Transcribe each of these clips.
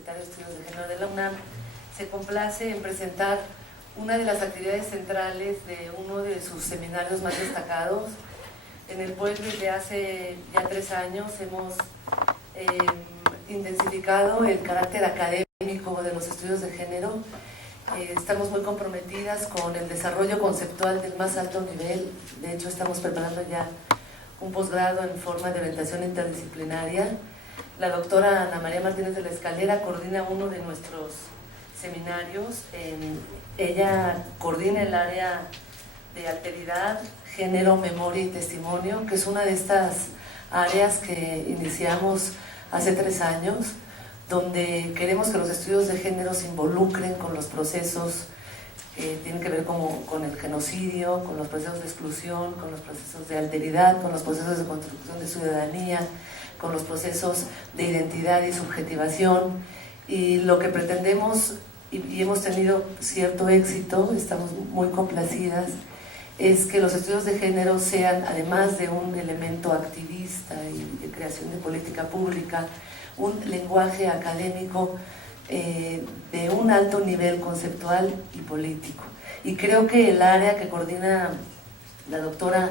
Universitario de Estudios de Género de la UNAM se complace en presentar una de las actividades centrales de uno de sus seminarios más destacados. En el pueblo desde hace ya 3 años hemos intensificado el carácter académico de los estudios de género. Estamos muy comprometidas con el desarrollo conceptual del más alto nivel. De hecho, estamos preparando ya un posgrado en forma de orientación interdisciplinaria. La doctora Ana María Martínez de la Escalera coordina uno de nuestros seminarios. Ella coordina el área de alteridad, género, memoria y testimonio, que es una de estas áreas que iniciamos hace 3 años, donde queremos que los estudios de género se involucren con los procesos que tienen que ver con el genocidio, con los procesos de exclusión, con los procesos de alteridad, con los procesos de construcción de ciudadanía, con los procesos de identidad y subjetivación. Y lo que pretendemos, y hemos tenido cierto éxito, estamos muy complacidas, es que los estudios de género sean, además de un elemento activista y de creación de política pública, un lenguaje académico de un alto nivel conceptual y político. Y creo que el área que coordina la doctora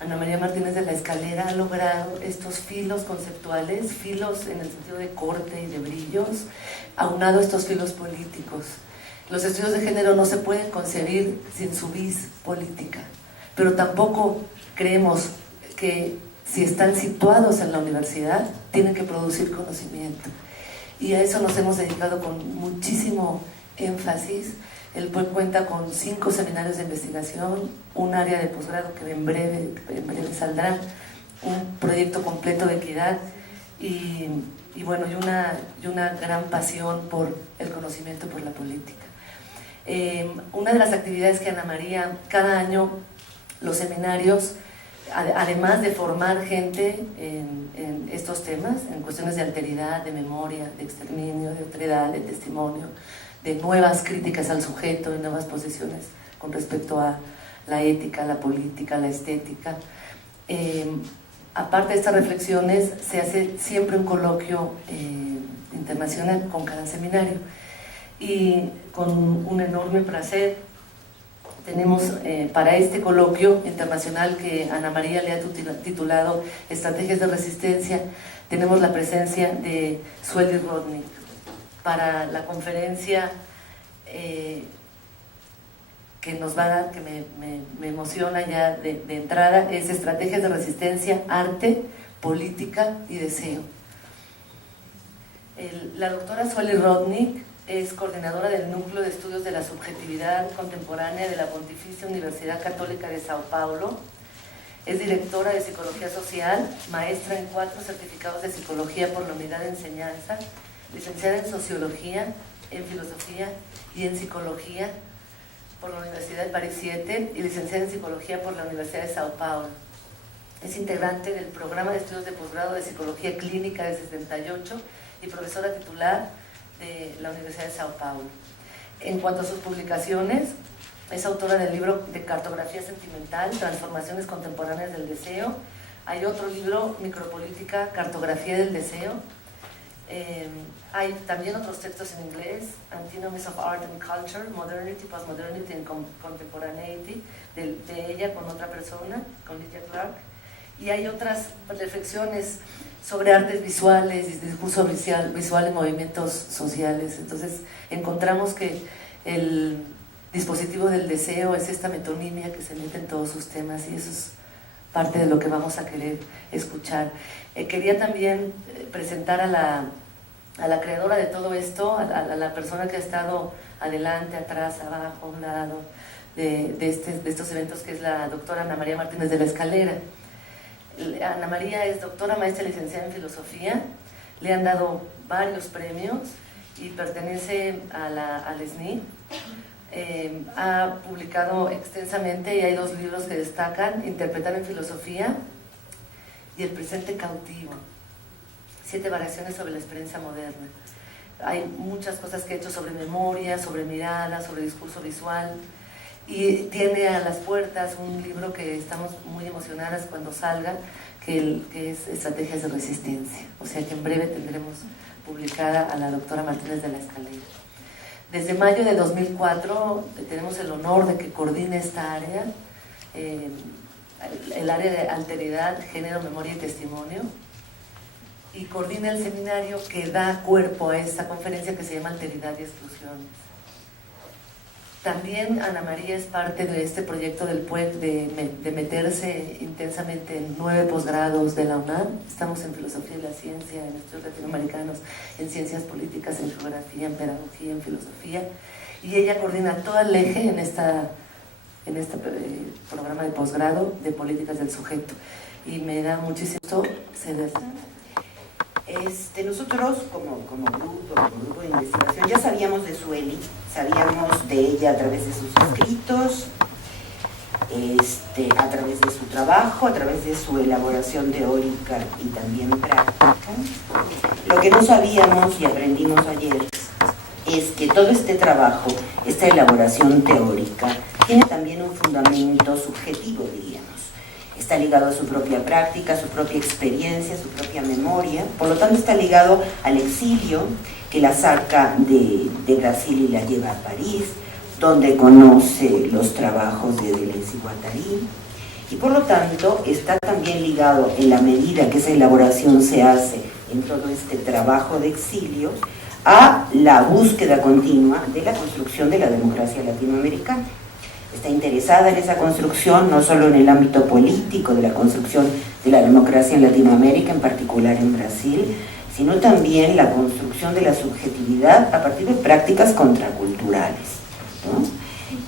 Ana María Martínez de la Escalera ha logrado estos filos conceptuales, filos en el sentido de corte y de brillos, aunado a estos filos políticos. Los estudios de género no se pueden concebir sin su vis política, pero tampoco creemos que si están situados en la universidad tienen que producir conocimiento. Y a eso nos hemos dedicado con muchísimo énfasis. El PUEC cuenta con 5 seminarios de investigación, un área de posgrado que en breve saldrá, un proyecto completo de equidad y una gran pasión por el conocimiento, por la política. Una de las actividades que Ana María, cada año los seminarios, además de formar gente en estos temas, en cuestiones de alteridad, de memoria, de exterminio, de otredad, de testimonio, de nuevas críticas al sujeto, de nuevas posiciones con respecto a la ética, la política, la estética. Aparte de estas reflexiones, se hace siempre un coloquio internacional con cada seminario. Y con un enorme placer tenemos para este coloquio internacional que Ana María le ha titulado Estrategias de Resistencia, tenemos la presencia de Sueli Rodnik. Para la conferencia que nos va a dar, que me emociona ya de entrada, es Estrategias de Resistencia, Arte, Política y Deseo. La doctora Sueli Rodnik es coordinadora del Núcleo de Estudios de la Subjetividad Contemporánea de la Pontificia Universidad Católica de Sao Paulo. Es directora de Psicología Social, maestra en 4 certificados de Psicología por la Unidad de Enseñanza, licenciada en Sociología, en Filosofía y en Psicología por la Universidad de París 7 y licenciada en Psicología por la Universidad de Sao Paulo. Es integrante del Programa de Estudios de Posgrado de Psicología Clínica de 78 y profesora titular de la Universidad de Sao Paulo. En cuanto a sus publicaciones, es autora del libro de Cartografía Sentimental, Transformaciones Contemporáneas del Deseo. Hay otro libro, Micropolítica, Cartografía del Deseo. Hay también otros textos en inglés, Antinomies of Art and Culture, Modernity, Postmodernity and Contemporaneity, de ella con otra persona, con Lydia Clark. Y hay otras reflexiones sobre artes visuales y discurso visual en movimientos sociales. Entonces encontramos que el dispositivo del deseo es esta metonimia que se mete en todos sus temas y eso es parte de lo que vamos a querer escuchar. Quería también presentar a la creadora de todo esto, a la persona que ha estado adelante, atrás, abajo, a un lado de estos eventos, que es la doctora Ana María Martínez de la Escalera. Ana María es doctora, maestra y licenciada en Filosofía, le han dado varios premios y pertenece al SNI. Ha publicado extensamente y hay 2 libros que destacan, Interpretar en Filosofía y El Presente Cautivo, 7 variaciones sobre la experiencia moderna. Hay muchas cosas que he hecho sobre memoria, sobre mirada, sobre discurso visual. Y tiene a las puertas un libro que estamos muy emocionadas cuando salga, que es Estrategias de Resistencia. O sea que en breve tendremos publicada a la doctora Martínez de la Escalera. Desde mayo de 2004 tenemos el honor de que coordine esta área, el área de alteridad, género, memoria y testimonio, y coordina el seminario que da cuerpo a esta conferencia que se llama Alteridad y Exclusiones. También Ana María es parte de este proyecto del PUEC de meterse intensamente en 9 posgrados de la UNAM. Estamos en Filosofía y la Ciencia, en Estudios Latinoamericanos, en Ciencias Políticas, en Geografía, en Pedagogía, en Filosofía. Y ella coordina todo el eje en este programa de posgrado de Políticas del Sujeto. Y me da muchísimo gusto ceder. Nosotros como grupo de investigación ya sabíamos de Sueli, sabíamos de ella a través de sus escritos, a través de su trabajo, a través de su elaboración teórica y también práctica. Lo que no sabíamos y aprendimos ayer es que todo este trabajo, esta elaboración teórica, tiene también un fundamento subjetivo, diríamos. Está ligado a su propia práctica, a su propia experiencia, a su propia memoria. Por lo tanto, está ligado al exilio que la saca de Brasil y la lleva a París, donde conoce los trabajos de Deleuze y Guattari. Y por lo tanto, está también ligado, en la medida que esa elaboración se hace en todo este trabajo de exilio, a la búsqueda continua de la construcción de la democracia latinoamericana. Está interesada en esa construcción, no solo en el ámbito político de la construcción de la democracia en Latinoamérica, en particular en Brasil, sino también la construcción de la subjetividad a partir de prácticas contraculturales, ¿no?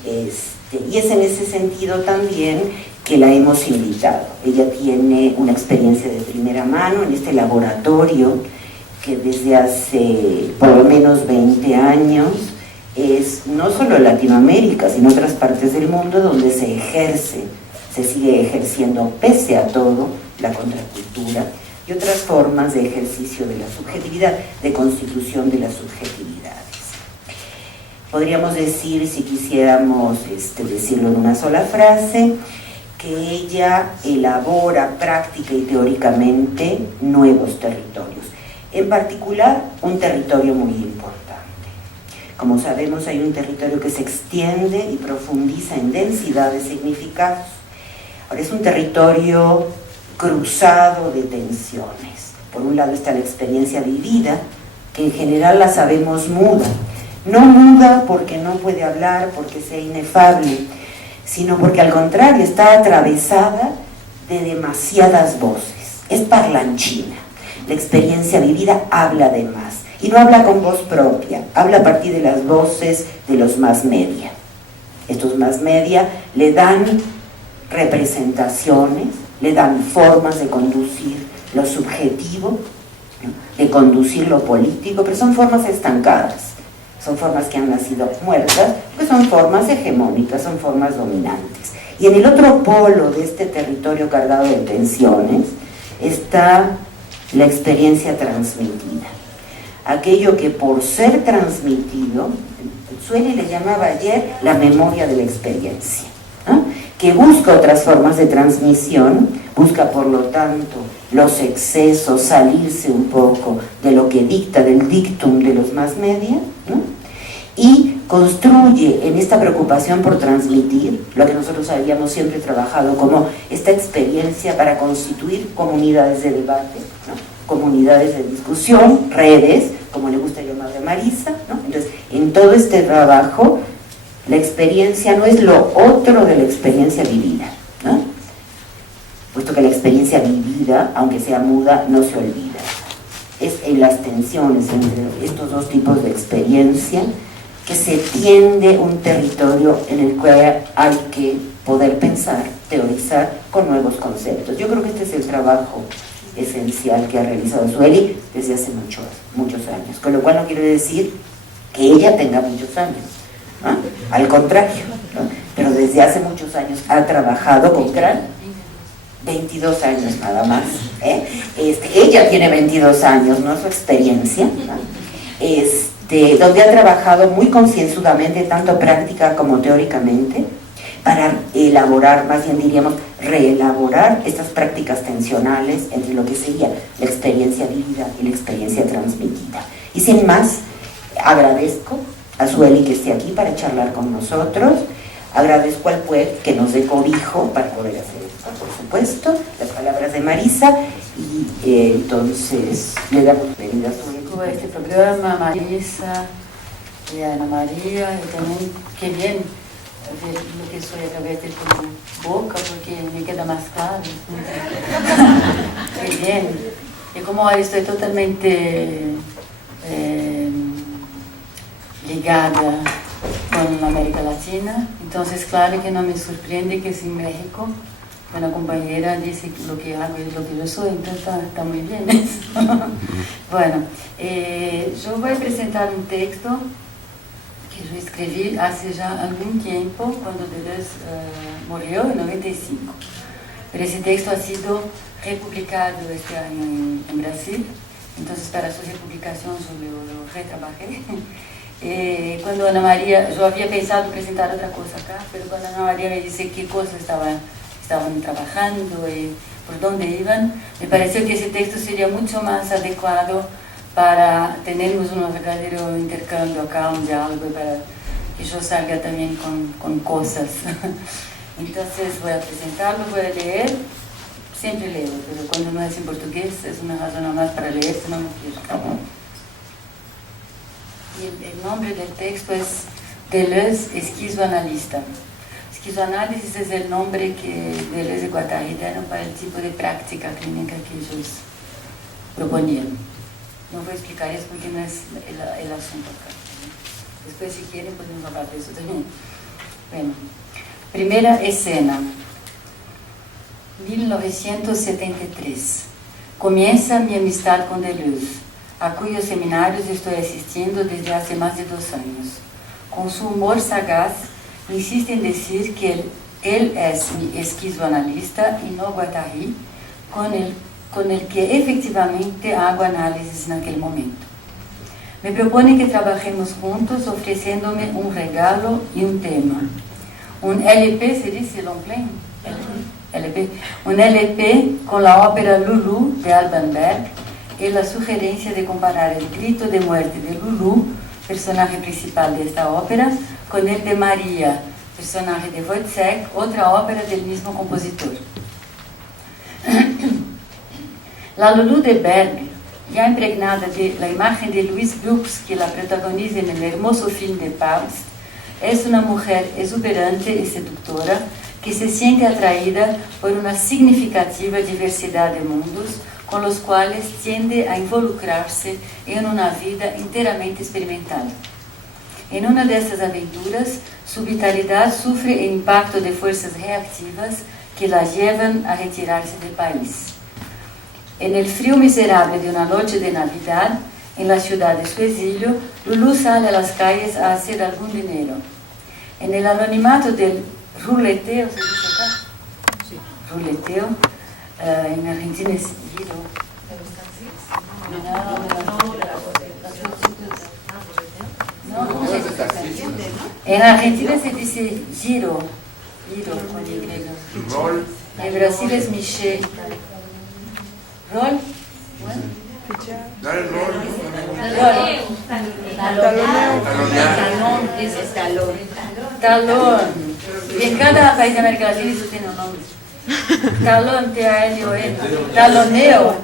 Y es en ese sentido también que la hemos invitado. Ella tiene una experiencia de primera mano en este laboratorio que desde hace por lo menos 20 años es no solo Latinoamérica, sino otras partes del mundo donde se sigue ejerciendo pese a todo la contracultura y otras formas de ejercicio de la subjetividad, de constitución de las subjetividades. Podríamos decir, si quisiéramos decirlo en una sola frase, que ella elabora práctica y teóricamente nuevos territorios, en particular un territorio muy importante. Como sabemos, hay un territorio que se extiende y profundiza en densidad de significados. Ahora, es un territorio cruzado de tensiones. Por un lado está la experiencia vivida, que en general la sabemos muda. No muda porque no puede hablar, porque sea inefable, sino porque al contrario está atravesada de demasiadas voces. Es parlanchina. La experiencia vivida habla de más. Y no habla con voz propia, habla a partir de las voces de los más media. Estos más media le dan representaciones, le dan formas de conducir lo subjetivo, ¿no? De conducir lo político, pero son formas estancadas, son formas que han nacido muertas, pues son formas hegemónicas, son formas dominantes. Y en el otro polo de este territorio cargado de tensiones está la experiencia transmitida. Aquello que por ser transmitido, Sueli le llamaba ayer la memoria de la experiencia, ¿no? Que busca otras formas de transmisión, busca por lo tanto los excesos, salirse un poco de lo que dicta, del dictum de los más media, ¿no? Y construye en esta preocupación por transmitir lo que nosotros habíamos siempre trabajado como esta experiencia para constituir comunidades de debate, ¿no? Comunidades de discusión, redes, como le gusta llamarle a Marisa, ¿no? Entonces, en todo este trabajo, la experiencia no es lo otro de la experiencia vivida, ¿no? Puesto que la experiencia vivida, aunque sea muda, no se olvida. Es en las tensiones entre estos dos tipos de experiencia que se tiende un territorio en el cual hay que poder pensar, teorizar con nuevos conceptos. Yo creo que este es el trabajo esencial que ha realizado Sueli desde hace muchos años, con lo cual no quiere decir que ella tenga muchos años, ¿no? Al contrario, ¿no? Pero desde hace muchos años ha trabajado con gran 22 años nada más, ¿eh? Ella tiene 22 años, ¿no? Su experiencia, ¿no? Donde ha trabajado muy concienzudamente, tanto práctica como teóricamente, para elaborar, más bien diríamos, reelaborar estas prácticas tensionales entre lo que sería la experiencia vivida y la experiencia transmitida. Y sin más, agradezco a Sueli que esté aquí para charlar con nosotros, agradezco al PUEC que nos dé cobijo para poder hacer esto, por supuesto, las palabras de Marisa, y entonces le damos bienvenida a Sueli. Este programa, Marisa y Ana María, y también qué bien ver lo que soy a través de tu boca, porque me queda más claro. Qué bien. Y como estoy totalmente ligada con América Latina, entonces claro que no me sorprende que si en México una compañera dice lo que hago y lo que yo soy, entonces está muy bien eso. Bueno, yo voy a presentar un texto que yo escribí hace ya algún tiempo, cuando Deleuze murió en 95. Pero ese texto ha sido republicado este año en Brasil, entonces para su republicación yo lo retrabajé. Cuando Ana María, yo había pensado presentar otra cosa acá, pero cuando Ana María me dice qué cosas estaban trabajando y por dónde iban, me pareció que ese texto sería mucho más adecuado para tener un verdadero intercambio acá, un diálogo, para que yo salga también con cosas. Entonces voy a presentarlo, voy a leer, siempre leo, pero cuando no es en portugués es una razón más para leer, si no me quiero. Y el nombre del texto es Deleuze, esquizoanalista. Esquizoanálisis es el nombre que Deleuze y Guattari dieron para el tipo de práctica clínica que ellos proponían. No voy a explicar eso porque no es el asunto acá. Después, si quieren, podemos hablar de eso también. Bueno, primera escena. 1973. Comienza mi amistad con Deleuze, a cuyos seminarios estoy asistiendo desde hace más de 2 años. Con su humor sagaz, insiste en decir que él es mi esquizoanalista y no Guattari, con el que efectivamente hago análisis en aquel momento. Me propone que trabajemos juntos ofreciéndome un regalo y un tema. Un LP, ¿se dice long play? LP. Un LP con la ópera Lulu de Alban Berg y la sugerencia de comparar el grito de muerte de Lulu, personaje principal de esta ópera, con el de María, personaje de Wojciech, otra ópera del mismo compositor. La Lulu de Berg, ya impregnada de la imagen de Louise Brooks, que la protagoniza en el hermoso film de Faust, es una mujer exuberante y seductora que se siente atraída por una significativa diversidad de mundos con los cuales tiende a involucrarse en una vida enteramente experimental. En una de estas aventuras, su vitalidad sufre el impacto de fuerzas reactivas que la llevan a retirarse del país. En el frío miserable de una noche de Navidad, en la ciudad de su exilio, Lulu sale a las calles a hacer algún dinero. En el anonimato del ruleteo, ¿se dice acá? Sí. Ruleteo, en Argentina es giro. No, ¿cómo se dice? En Argentina se dice giro, con Y. Rol. En Brasil es miché. ¿Rol? Dar el rol. Talón. Es talón. Y en cada país de América Latina eso tiene un nombre. Talón, T-A-L-O-N. Taloneo.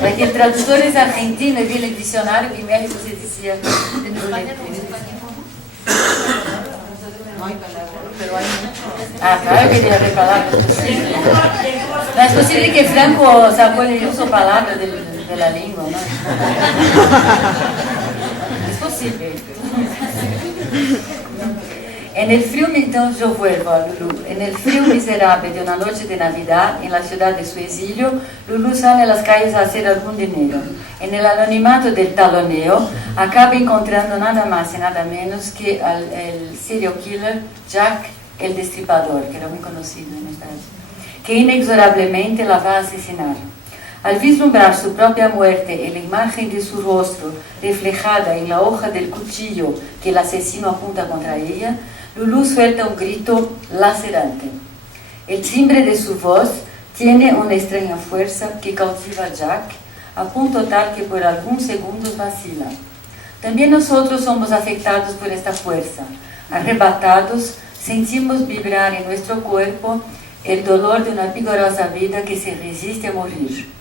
Porque el traductor es argentino y vi en el diccionario que en México se decía. Claro que debe haber palabras. No es posible que Franco sacó el uso palabras de la lengua, ¿no? Es posible. En el frío, entonces yo vuelvo a Lulu. En el frío miserable de una noche de Navidad, en la ciudad de su exilio, Lulu sale a las calles a hacer algún dinero. En el anonimato del taloneo, acaba encontrando nada más y nada menos que el serial killer Jack el Destripador, que era muy conocido en esta época, que inexorablemente la va a asesinar. Al vislumbrar su propia muerte en la imagen de su rostro reflejada en la hoja del cuchillo que el asesino apunta contra ella, Lulú suelta un grito lacerante. El timbre de su voz tiene una extraña fuerza que cautiva a Jack, a punto tal que por algunos segundos vacila. También nosotros somos afectados por esta fuerza. Arrebatados, sentimos vibrar en nuestro cuerpo el dolor de una vigorosa vida que se resiste a morir.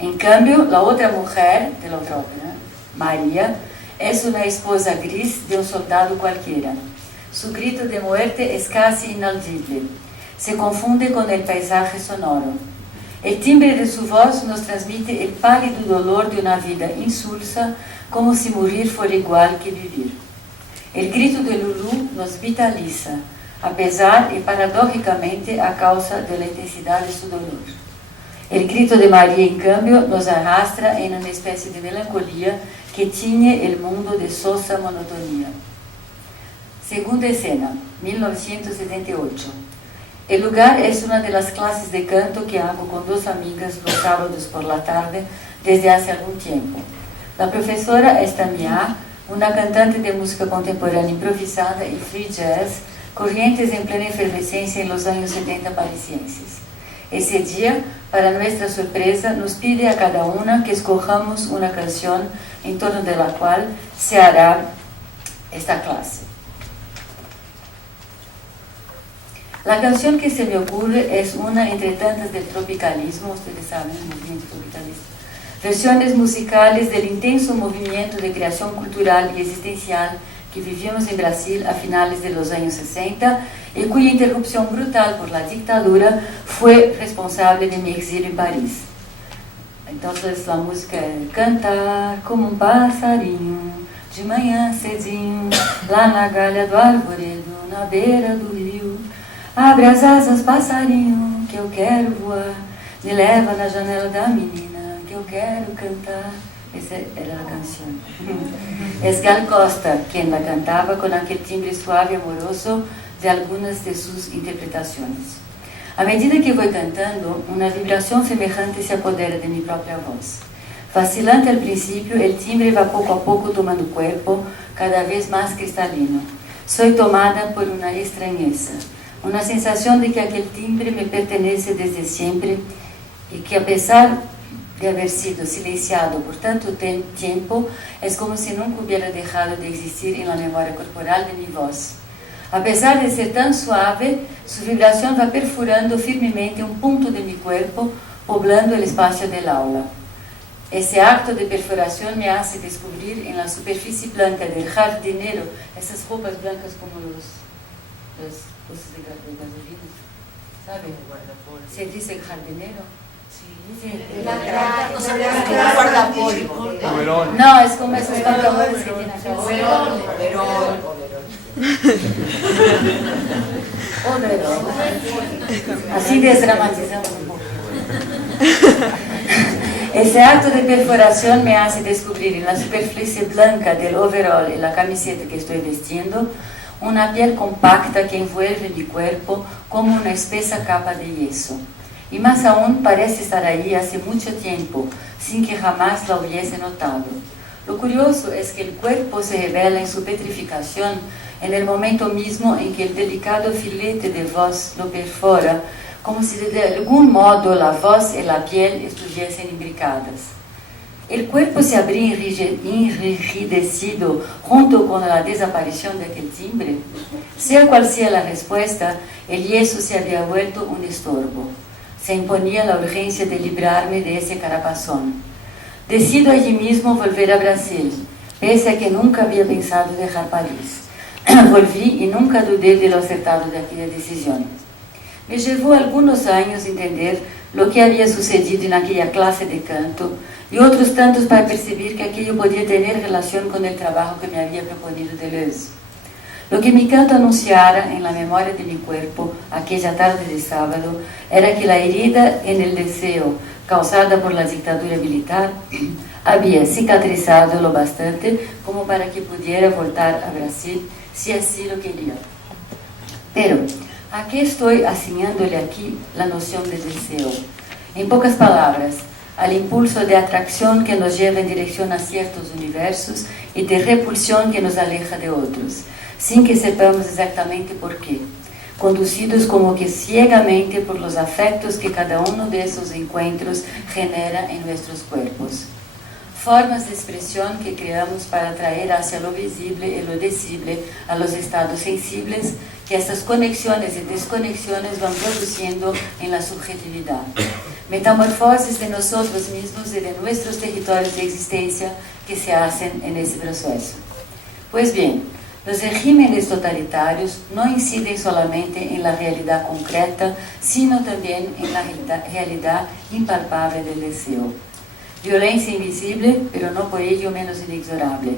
En cambio, la otra mujer de la otra ópera, María, es una esposa gris de un soldado cualquiera. Su grito de muerte es casi inaudible. Se confunde con el paisaje sonoro. El timbre de su voz nos transmite el pálido dolor de una vida insulsa, como si morir fuera igual que vivir. El grito de Lulú nos vitaliza, a pesar y paradójicamente a causa de la intensidad de su dolor. El grito de María, en cambio, nos arrastra en una especie de melancolía que tiñe el mundo de sosa monotonía. Segunda escena, 1978. El lugar es una de las clases de canto que hago con dos amigas los sábados por la tarde desde hace algún tiempo. La profesora es Tamia, una cantante de música contemporánea improvisada y free jazz, corrientes en plena efervescencia en los años 70 parisienses. Ese día, para nuestra sorpresa, nos pide a cada una que escojamos una canción en torno de la cual se hará esta clase. La canción que se me ocurre es una entre tantas del tropicalismo, ustedes saben, el movimiento tropicalista. Versiones musicales del intenso movimiento de creación cultural y existencial que vivimos en Brasil a finales de los años 60 y cuya interrupción brutal por la dictadura fue responsable de mi exilio en París. Entonces la música es cantar como um passarinho de manhã cedinho lá na galha do arvoredo na beira do rio. Abre as asas, passarinho, que eu quero voar. Me leva na janela da menina, que eu quero cantar. Esa era la canción. Es Gal Costa quien la cantaba con aquel timbre suave y amoroso de algunas de sus interpretaciones. A medida que voy cantando, una vibración semejante se apodera de mi propia voz. Vacilante al principio, el timbre va poco a poco tomando cuerpo, cada vez más cristalino. Soy tomada por una extrañeza. Una sensación de que aquel timbre me pertenece desde siempre y que a pesar de haber sido silenciado por tanto tiempo, es como si nunca hubiera dejado de existir en la memoria corporal de mi voz. A pesar de ser tan suave, su vibración va perforando firmemente un punto de mi cuerpo, poblando el espacio del aula. Ese acto de perforación me hace descubrir en la superficie blanca del jardinero, esas ropas blancas como los cosas de gasolina, ¿saben? ¿Se dice jardinero? Sí. No, es como esos pantalones que tienen acá. Overol. Así desdramatizamos un poco. Ese acto de perforación me hace descubrir en la superficie blanca del overol y la camiseta que estoy vistiendo una piel compacta que envuelve mi cuerpo como una espesa capa de yeso. Y más aún parece estar ahí hace mucho tiempo, sin que jamás la hubiese notado. Lo curioso es que el cuerpo se revela en su petrificación en el momento mismo en que el delicado filete de voz lo perfora, como si de algún modo la voz y la piel estuviesen imbricadas. El cuerpo se habría enrijecido junto con la desaparición de aquel timbre. Sea cual sea la respuesta, el yeso se había vuelto un estorbo. Se imponía la urgencia de librarme de ese carapazón. Decido allí mismo volver a Brasil, pese a que nunca había pensado dejar París. Volví y nunca dudé de lo acertado de aquella decisión. Me llevó algunos años entender lo que había sucedido en aquella clase de canto y otros tantos para percibir que aquello podía tener relación con el trabajo que me había proponido Deleuze. Lo que mi canto anunciara en la memoria de mi cuerpo aquella tarde de sábado era que la herida en el deseo causada por la dictadura militar había cicatrizado lo bastante como para que pudiera voltar a Brasil si así lo quería. Pero, ¿a qué estoy asignándole aquí la noción de deseo? En pocas palabras, al impulso de atracción que nos lleva en dirección a ciertos universos y de repulsión que nos aleja de otros. sin que sepamos exactamente por qué, conducidos como que ciegamente por los afectos que cada uno de esos encuentros genera en nuestros cuerpos. Formas de expresión que creamos para atraer hacia lo visible y lo decible a los estados sensibles que estas conexiones y desconexiones van produciendo en la subjetividad. Metamorfosis de nosotros mismos y de nuestros territorios de existencia que se hacen en ese proceso. Pues bien, los regímenes totalitarios no inciden solamente en la realidad concreta, sino también en la realidad impalpable del deseo. Violencia invisible, pero no por ello menos inexorable.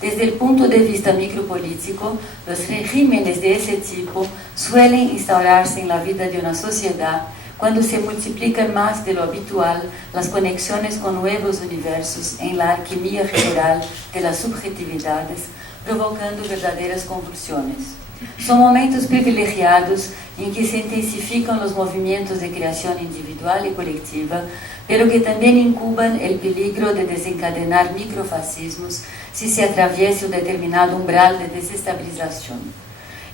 Desde el punto de vista micropolítico, los regímenes de ese tipo suelen instaurarse en la vida de una sociedad cuando se multiplican más de lo habitual las conexiones con nuevos universos en la alquimia general de las subjetividades, provocando verdaderas convulsiones. Son momentos privilegiados en que se intensifican los movimientos de creación individual y colectiva, pero que también incuban el peligro de desencadenar microfascismos si se atraviesa un determinado umbral de desestabilización.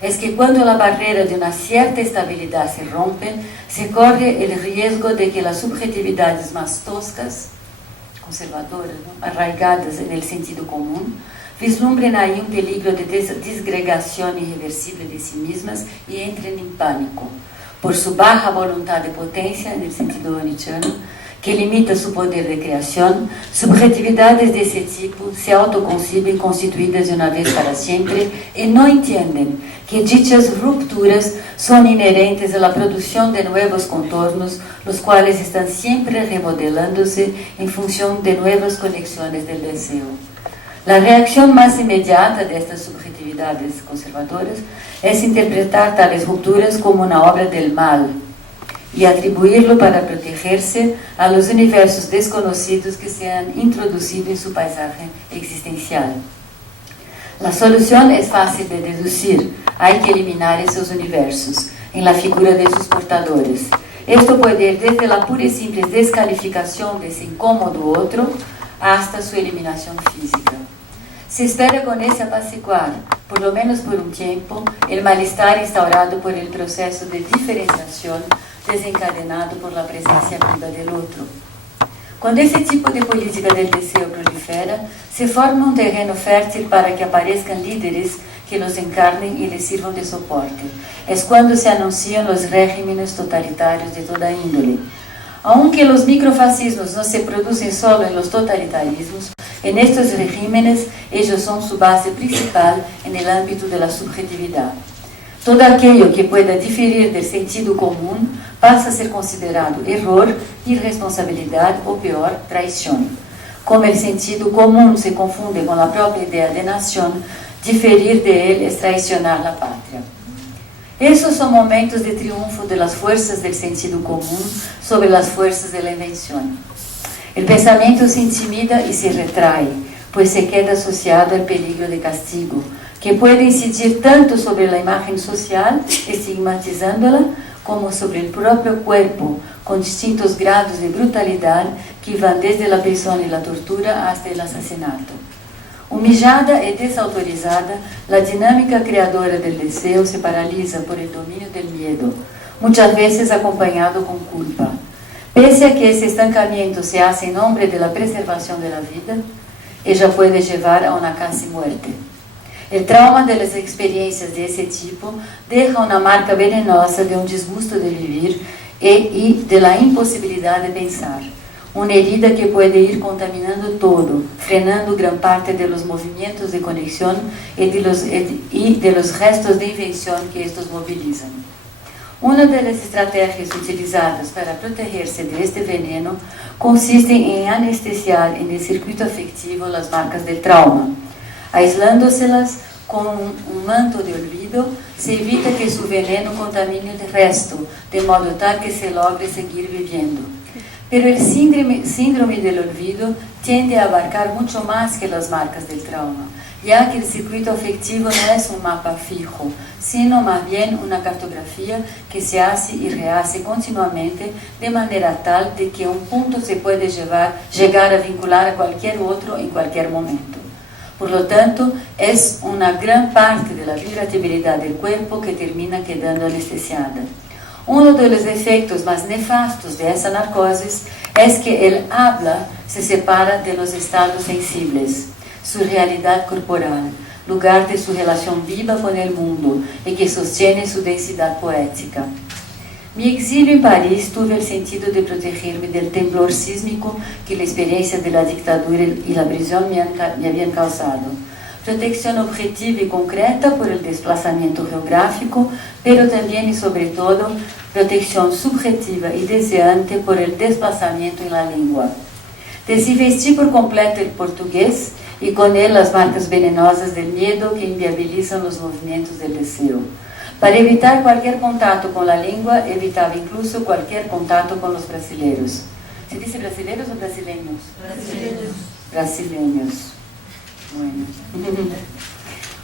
Es que cuando la barrera de una cierta estabilidad se rompe, se corre el riesgo de que las subjetividades más toscas, conservadoras, ¿no?, arraigadas en el sentido común, vislumbren ahí un peligro de disgregación irreversible de sí mismas y entren en pánico. Por su baja voluntad de potencia, en el sentido nietzscheano, que limita su poder de creación, subjetividades de ese tipo se autoconciben constituidas de una vez para siempre y no entienden que dichas rupturas son inherentes a la producción de nuevos contornos, los cuales están siempre remodelándose en función de nuevas conexiones del deseo. La reacción más inmediata de estas subjetividades conservadoras es interpretar tales rupturas como una obra del mal y atribuirlo para protegerse a los universos desconocidos que se han introducido en su paisaje existencial. La solución es fácil de deducir. Hay que eliminar esos universos en la figura de sus portadores. Esto puede ir desde la pura y simple descalificación de ese incómodo otro hasta su eliminación física. Se espera con ese apaciguar, por lo menos por un tiempo, el malestar instaurado por el proceso de diferenciación desencadenado por la presencia viva del otro. Cuando ese tipo de política del deseo prolifera, se forma un terreno fértil para que aparezcan líderes que los encarnen y les sirvan de soporte. Es cuando se anuncian los regímenes totalitarios de toda índole. Aunque los microfascismos no se producen solo en los totalitarismos, en estos regímenes ellos son su base principal en el ámbito de la subjetividad. Todo aquello que pueda diferir del sentido común pasa a ser considerado error, irresponsabilidad o peor, traición. Como el sentido común se confunde con la propia idea de nación, diferir de él es traicionar la patria. Esos son momentos de triunfo de las fuerzas del sentido común sobre las fuerzas de la invención. El pensamiento se intimida y se retrae, pues se queda asociado al peligro de castigo, que puede incidir tanto sobre la imagen social, estigmatizándola, como sobre el propio cuerpo, con distintos grados de brutalidad que van desde la prisión y la tortura hasta el asesinato. Humillada y desautorizada, la dinámica creadora del deseo se paraliza por el dominio del miedo, muchas veces acompañado con culpa. Pese a que ese estancamiento se hace en nombre de la preservación de la vida, ella puede llevar a una casi muerte. El trauma de las experiencias de ese tipo deja una marca venenosa de un disgusto de vivir y de la imposibilidad de pensar. Una herida que puede ir contaminando todo, frenando gran parte de los movimientos de conexión y de los restos de invención que estos movilizan. Una de las estrategias utilizadas para protegerse de este veneno consiste en anestesiar en el circuito afectivo las marcas del trauma. Aislándoselas con un manto de olvido, se evita que su veneno contamine el resto, de modo tal que se logre seguir viviendo. Pero el síndrome del olvido tiende a abarcar mucho más que las marcas del trauma, ya que el circuito afectivo no es un mapa fijo, sino más bien una cartografía que se hace y rehace continuamente de manera tal de que un punto se puede llegar a vincular a cualquier otro en cualquier momento. Por lo tanto, es una gran parte de la vibratibilidad del cuerpo que termina quedando anestesiada. Uno de los efectos más nefastos de esa narcosis es que el habla se separa de los estados sensibles, su realidad corporal, lugar de su relación viva con el mundo y que sostiene su densidad poética. Mi exilio en París tuve el sentido de protegerme del temblor sísmico que la experiencia de la dictadura y la prisión me habían causado. Protección objetiva y concreta por el desplazamiento geográfico, pero también y sobre todo protección subjetiva y deseante por el desplazamiento en la lengua. Desinvestí por completo el portugués y con él las marcas venenosas del miedo que inviabilizan los movimientos del deseo. Para evitar cualquier contacto con la lengua, evitaba incluso cualquier contacto con los brasileños. ¿Se dice brasileños o brasileños? Brasileños. Brasileños. Bueno.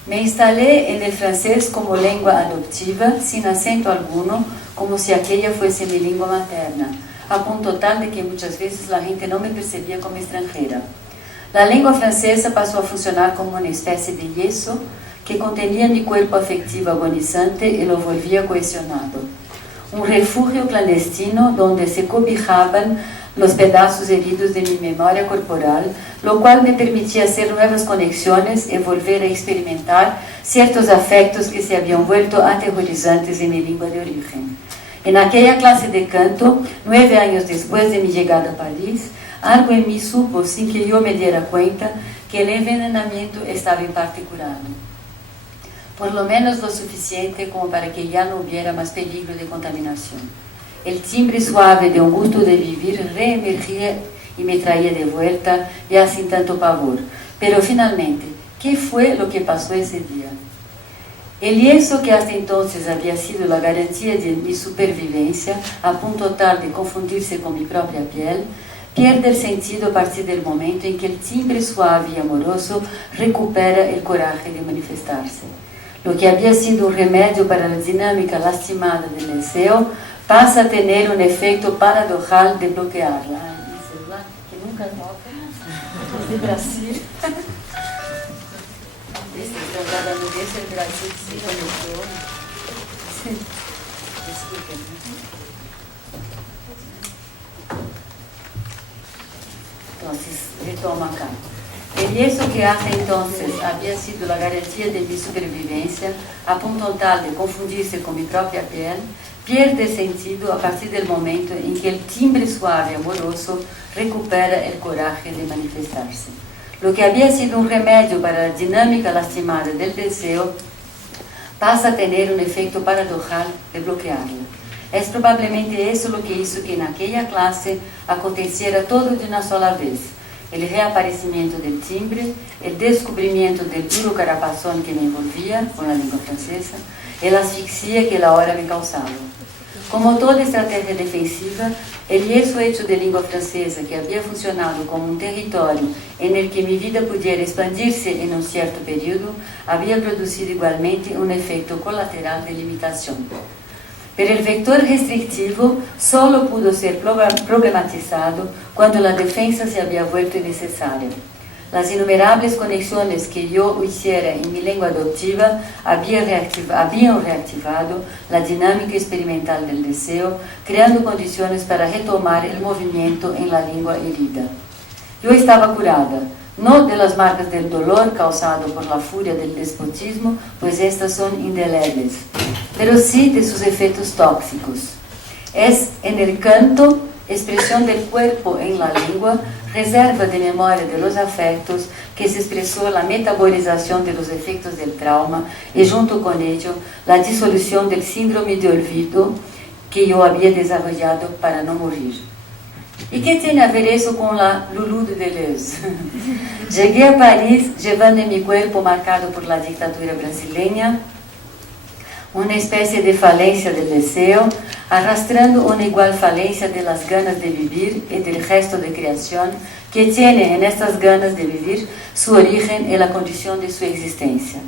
Me instalé en el francés como lengua adoptiva, sin acento alguno, como si aquella fuese mi lengua materna, a punto tal de que muchas veces la gente no me percibía como extranjera. La lengua francesa pasó a funcionar como una especie de yeso que contenía mi cuerpo afectivo agonizante y lo volvía cohesionado. Un refugio clandestino donde se cobijaban los pedazos heridos de mi memoria corporal, lo cual me permitía hacer nuevas conexiones y volver a experimentar ciertos afectos que se habían vuelto aterrorizantes en mi lengua de origen. En aquella clase de canto, 9 años después de mi llegada a París, algo en mí supo, sin que yo me diera cuenta, que el envenenamiento estaba en parte curado. Por lo menos lo suficiente como para que ya no hubiera más peligro de contaminación. El timbre suave de un gusto de vivir reemergía y me traía de vuelta, ya sin tanto pavor. Pero finalmente, ¿qué fue lo que pasó ese día? El lienzo que hasta entonces había sido la garantía de mi supervivencia, a punto tal de confundirse con mi propia piel, pierde el sentido a partir del momento en que el timbre suave y amoroso recupera el coraje de manifestarse. Lo que había sido un remedio para la dinámica lastimada del deseo pasa a tener un efecto paradojal de bloquearla. Ay, mi celular, que nunca toca, de Brasil. Desde el Brasil se conectó. Disculpen. Entonces, retomo acá. El yeso que hasta entonces había sido la garantía de mi supervivencia, a punto tal de confundirse con mi propia piel, pierde sentido a partir del momento en que el timbre suave y amoroso recupera el coraje de manifestarse. Lo que había sido un remedio para la dinámica lastimada del deseo pasa a tener un efecto paradojal de bloquearlo. Es probablemente eso lo que hizo que en aquella clase aconteciera todo de una sola vez. El reaparecimiento del timbre, el descubrimiento del duro carapazón que me envolvía con la lengua francesa y la asfixia que la hora me causaba. Como toda estrategia defensiva, el yeso hecho de lengua francesa que había funcionado como un territorio en el que mi vida pudiera expandirse en un cierto periodo, había producido igualmente un efecto colateral de limitación. Pero el vector restrictivo solo pudo ser problematizado cuando la defensa se había vuelto innecesaria. Las innumerables conexiones que yo hiciera en mi lengua adoptiva habían reactivado la dinámica experimental del deseo, creando condiciones para retomar el movimiento en la lengua herida. Yo estaba curada, no de las marcas del dolor causado por la furia del despotismo, pues estas son indelebles, pero sí de sus efectos tóxicos. Es en el canto, expresión del cuerpo en la lengua, reserva de memoria de los afectos, que se expresó la metabolización de los efectos del trauma y junto con ello la disolución del síndrome de olvido que yo había desarrollado para no morir. ¿Y qué tiene a ver eso con la Lulu de Deleuze? Llegué a París llevando en mi cuerpo marcado por la dictadura brasileña una especie de falencia del deseo, arrastrando una igual falencia de las ganas de vivir y del gesto de creación que tiene en estas ganas de vivir su origen en la condición de su existencia.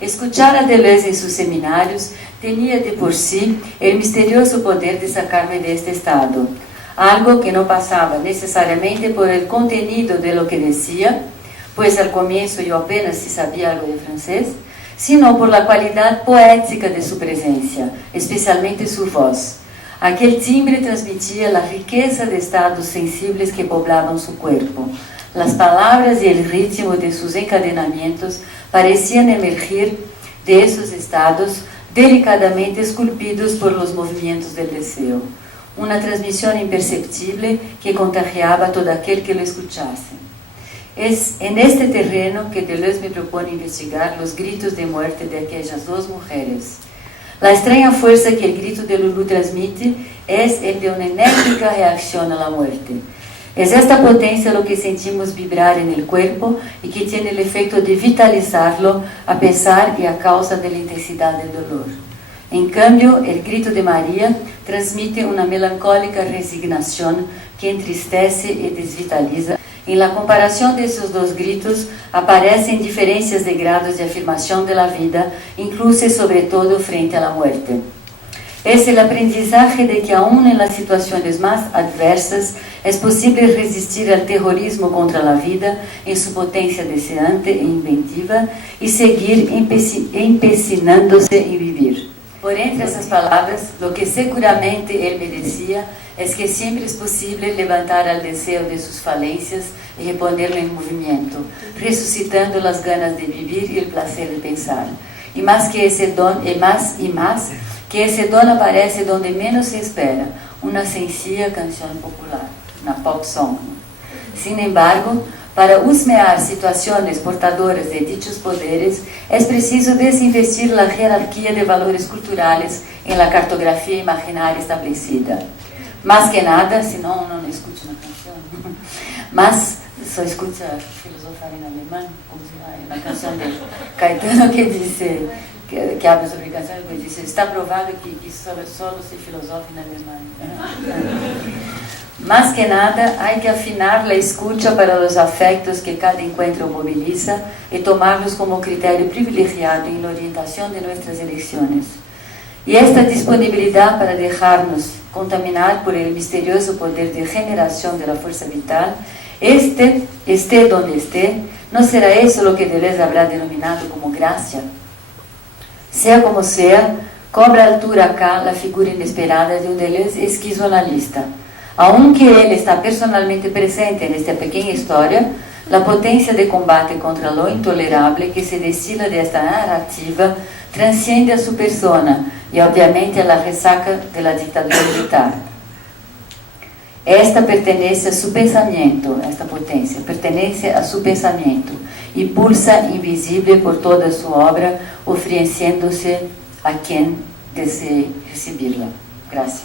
Escuchar a Deleuze en sus seminarios tenía de por sí el misterioso poder de sacarme de este estado, algo que no pasaba necesariamente por el contenido de lo que decía, pues al comienzo yo apenas si sabía algo de francés, sino por la cualidad poética de su presencia, especialmente su voz. Aquel timbre transmitía la riqueza de estados sensibles que poblaban su cuerpo. Las palabras y el ritmo de sus encadenamientos parecían emergir de esos estados delicadamente esculpidos por los movimientos del deseo. Una transmisión imperceptible que contagiaba a todo aquel que lo escuchase. Es en este terreno que Deleuze me propone investigar los gritos de muerte de aquellas dos mujeres. La extraña fuerza que el grito de Lulu transmite es el de una enérgica reacción a la muerte. Es esta potencia lo que sentimos vibrar en el cuerpo y que tiene el efecto de vitalizarlo a pesar y a causa de la intensidad del dolor. En cambio, el grito de María transmite una melancólica resignación que entristece y desvitaliza. En la comparación de esos dos gritos aparecen diferencias de grados de afirmación de la vida, incluso y sobre todo frente a la muerte. Es el aprendizaje de que aún en las situaciones más adversas es posible resistir al terrorismo contra la vida en su potencia deseante e inventiva y seguir empecinándose en vivir. Por entre esas palabras, lo que seguramente él me decía es que siempre es posible levantar al deseo de sus falencias y reponerlo en movimiento, resucitando las ganas de vivir y el placer de pensar. Y más que ese don, que ese don aparece donde menos se espera, una sencilla canción popular, una pop song. Sin embargo, para husmear situaciones portadoras de dichos poderes, es preciso desinvestir la jerarquía de valores culturales en la cartografía imaginaria establecida. Más que nada, si no, uno no escucha una canción, más solo escucha filosofar en alemán, como se llama una canción de Caetano que dice, que habla sobre canciones, que dice, está probado que solo se filosofa en alemán. Más que nada, hay que afinar la escucha para los afectos que cada encuentro moviliza y tomarlos como criterio privilegiado en la orientación de nuestras elecciones. Y esta disponibilidad para dejarnos contaminar por el misterioso poder de generación de la fuerza vital, esté donde esté, ¿no será eso lo que Deleuze habrá denominado como gracia? Sea como sea, cobra altura acá la figura inesperada de un Deleuze esquizoanalista. Aunque él está personalmente presente en esta pequeña historia, la potencia de combate contra lo intolerable que se destila de esta narrativa transciende a su persona y obviamente a la resaca de la dictadura militar. Esta pertenece a su pensamiento, esta potencia pertenece a su pensamiento y pulsa invisible por toda su obra, ofreciéndose a quien desee recibirla. Gracias.